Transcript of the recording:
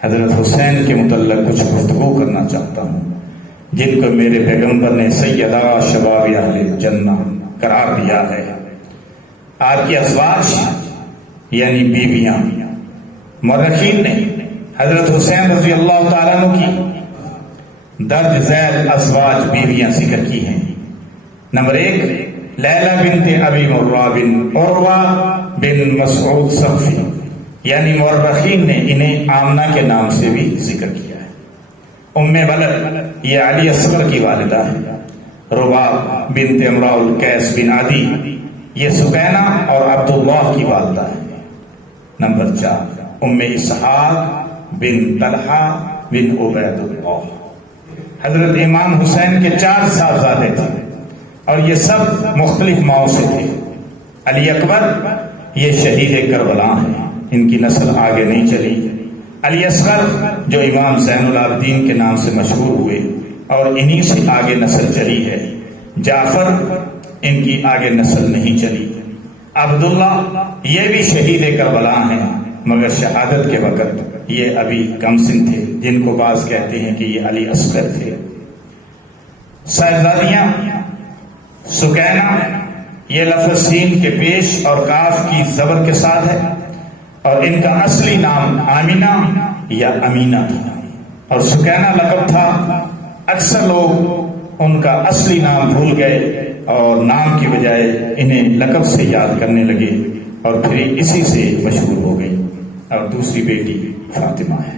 حضرت حسین کے متعلق کچھ گفتگو کرنا چاہتا ہوں، جن کو میرے پیغمبر نے سیدہ شباب اہل جنہ قرار دیا ہے۔ آپ کی ازواج یعنی بیویاں، مورخین نے حضرت حسین رضی اللہ تعالیٰ عنہ کی درج ذیل ازواج بیویاں ذکر کی ہیں۔ نمبر 1 لیلہ بنت ابی مرہ بن عروہ بن مسعود ثقفی، یعنی مورخین نے انہیں آمنہ کے نام سے بھی ذکر کیا ہے۔ ام ولد یہ علی اصغر کی والدہ ہے۔ رباب بنت امراء القیس بن عدی یہ سکینہ اور عبداللہ کی والدہ ہے۔ نمبر 4 ام اسحاق بن طلحہ بن عبید اللہ۔ حضرت امام حسین کے 4 صاحبزادے تھے اور یہ سب مختلف ماؤں سے تھے۔ علی اکبر یہ شہید کربلا ہیں، ان کی نسل آگے نہیں چلی۔ علی اصغر جو امام زین العابدین کے نام سے مشہور ہوئے اور انہی سے آگے نسل چلی ہے۔ جعفر ان کی آگے نسل نہیں چلی۔ عبداللہ یہ بھی شہید کربلا ہیں، مگر شہادت کے وقت یہ ابھی کم سن تھے، جن کو بعض کہتے ہیں کہ یہ علی اصغر تھے۔ صاحبزادیاں سکینہ یہ لفظ سین کے پیش اور کاف کی زبر کے ساتھ ہے، اور ان کا اصلی نام آمینہ یا امینہ تھا، اور سکینہ لقب تھا۔ اکثر لوگ ان کا اصلی نام بھول گئے اور نام کی بجائے انہیں لقب سے یاد کرنے لگے، اور پھر اسی سے مشہور ہو گئی۔ اور دوسری بیٹی فاطمہ ہے۔